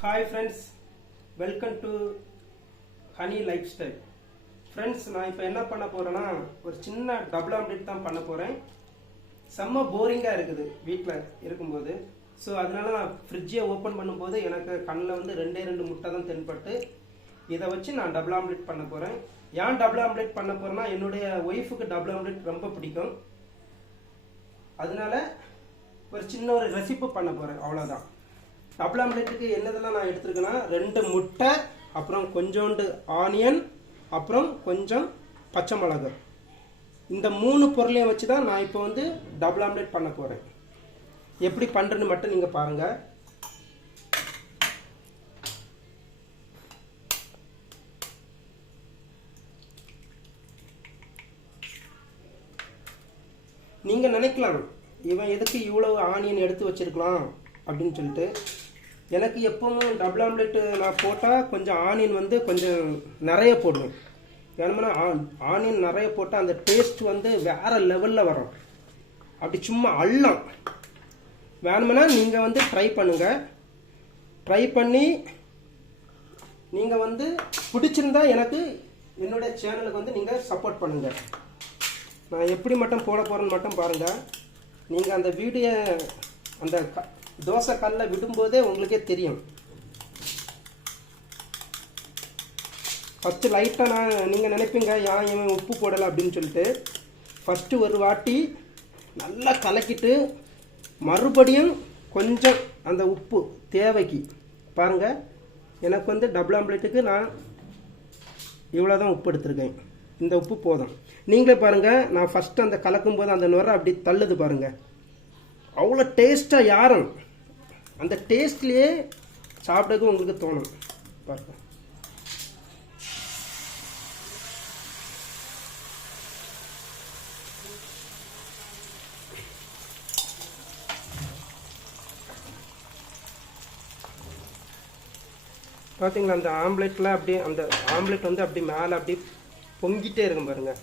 Hi friends, welcome to Honey Lifestyle. Friends, நான் இப்போ என்ன பண்ண போறேன்னா ஒரு சின்ன டபுள் ஆம்லெட் தான் பண்ண போறேன். செம்ம போரிங்கா இருக்குது வீட்டில் இருக்கும்போது. ஸோ அதனால நான் ஃப்ரிட்ஜை ஓப்பன் பண்ணும்போது எனக்கு கண்ணில் வந்து ரெண்டு முட்டை தான் தென்பட்டு இதை வச்சு நான் டபுள் ஆம்லெட் பண்ண போறேன். ஏன் டபுள் ஆம்லெட் பண்ண போறேன்னா என்னுடைய ஒய்ஃபுக்கு டபுள் ஆம்லெட் ரொம்ப பிடிக்கும். அதனால ஒரு சின்ன ஒரு ரெசிபி பண்ண போறேன், அவ்வளோதான். டபுள் ஆம்லெட்டுக்கு என்னதெல்லாம் நான் எடுத்துருக்கேன்னா 2 முட்டை, அப்புறம் கொஞ்சோண்டு ஆனியன், அப்புறம் கொஞ்சம் பச்சை மிளகு. இந்த 3 பொருளையும் வச்சு தான் நான் இப்போ வந்து டபுள் ஆம்லெட் பண்ண போகிறேன். எப்படி பண்ணுறேன்னு மட்டும் நீங்கள் பாருங்கள். நீங்கள் நினைக்கலாம் இவன் எதுக்கு இவ்வளவு ஆனியன் எடுத்து வச்சிருக்கலாம் அப்படின்னு சொல்லிட்டு. எனக்கு எப்பவும் டபுள் ஆம்லெட்டு நான் போட்டால் கொஞ்சம் ஆனியன் வந்து கொஞ்சம் நிறைய போடணும். ஏன்னா ஆனியன் நிறைய போட்டால் அந்த டேஸ்ட் வந்து வேறு லெவலில் வரும். அப்படி சும்மா அள்ளம் வேணுமென்னா நீங்கள் வந்து ட்ரை பண்ணுங்கள். ட்ரை பண்ணி நீங்கள் வந்து பிடிச்சிருந்தா எனக்கு என்னுடைய சேனலுக்கு வந்து நீங்கள் சப்போர்ட் பண்ணுங்கள். நான் எப்படி மட்டும் போட போகிறேன்னு மட்டும் பாருங்கள். நீங்கள் அந்த வீடியோ அந்த தோசை கல்லில் விடும்போதே உங்களுக்கே தெரியும். ஃபஸ்ட்டு லைட்டாக நீங்கள் நினைப்பீங்க ஏன் இவன் உப்பு போடலை அப்படின்னு சொல்லிட்டு. ஃபஸ்ட்டு ஒரு வாட்டி நல்லா கலக்கிட்டு மறுபடியும் கொஞ்சம் அந்த உப்பு தேவைக்கு பாருங்கள். எனக்கு வந்து டபுள் ஆம்லெட்டுக்கு நான் இவ்வளோ தான் உப்பு எடுத்திருக்கேன். இந்த உப்பு போதும். நீங்களே பாருங்கள், நான் ஃபஸ்ட்டு அந்த கலக்கும் போது அந்த நுரை அப்படி தள்ளுது பாருங்கள். அவ்வளோ டேஸ்ட்டாக யாரும் அந்த டேஸ்ட்லேயே சாப்பிட்றதுக்கு உங்களுக்கு தோணும் பாருங்க. பார்த்தீங்களா, அந்த ஆம்லெட்டில் அப்படியே அந்த ஆம்லெட் வந்து அப்படி மேலே அப்படி பொங்கிட்டே இருக்கும் பாருங்க.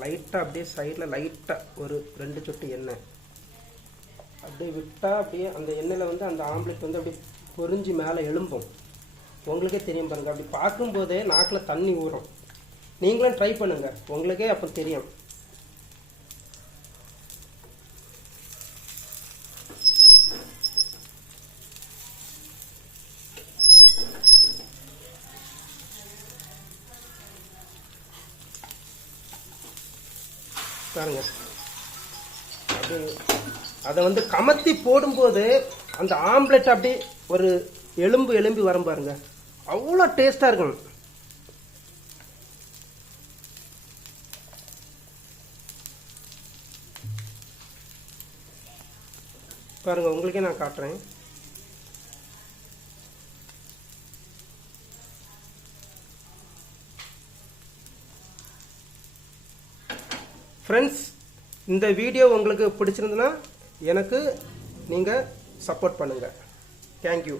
லைட்டாக அப்படியே சைடில் லைட்டாக ஒரு 2 சொட்டு எண்ணெய் அப்படியே விட்டால் அப்படியே அந்த எண்ணெயில் வந்து அந்த ஆம்லெட் வந்து அப்படியே பொரிஞ்சு மேலே எழும்பும். உங்களுக்கே தெரியும் பாருங்கள். அப்படி பார்க்கும்போதே நாக்கில் தண்ணி ஊறும். நீங்களும் ட்ரை பண்ணுங்கள், உங்களுக்கே அப்போ தெரியும். பாருங்க, அது அதை வந்து கமத்தி போடும்போது அந்த ஆம்லெட் அப்படி ஒரு எலும்பி வரும் பாருங்க. அவ்வளோ டேஸ்டாக இருக்கும். பாருங்க, உங்களுக்கே நான் காட்டுறேன். ஃப்ரெண்ட்ஸ், இந்த வீடியோ உங்களுக்கு பிடிச்சிருந்துன்னா எனக்கு நீங்கள் சப்போர்ட் பண்ணுங்கள். தேங்க்யூ.